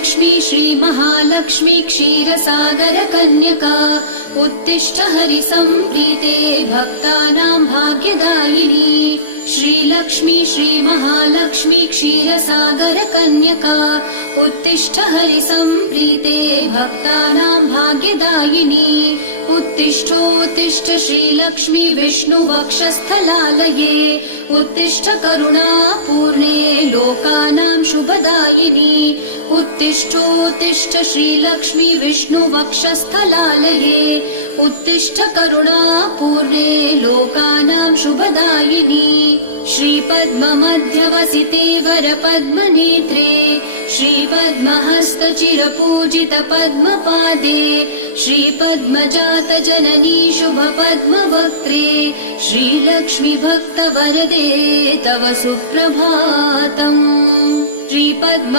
श्रीलक्ष्मी श्रीमहालक्ष्मी क्षीरसागर कन्यका उत्तिष्ठ हरिसम्प्रीते भक्तानां भाग्यदायिनी। श्रीलक्ष्मी श्रीमहालक्ष्मी क्षीरसागर कन्यका उत्तिष्ठ हरिसम्प्रीते भक्तानां भाग्यदायिनी। उत्तिष्ठोत्तिष्ठ श्रीलक्ष्मी विष्णुवक्षस्थलालये उत्तिष्ठ करुणापूर्णे लोकानां शुभदायिनी। उत्तिष्ठोत्तिष्ठ श्रीलक्ष्मी विष्णुवक्षस्थलालये उत्तिष्ठ करुणापूर्णे लोकानां शुभदायिनी। श्रीपद्ममध्यवसिते वरपद्मनेत्रे श्रीपद्महस्तचिरपूजित पद्मपादे श्रीपद्मजातजननी शुभपद्मवक्त्रे श्रीलक्ष्मी भक्तवरदे तव सुप्रभातम्। श्रीपद्म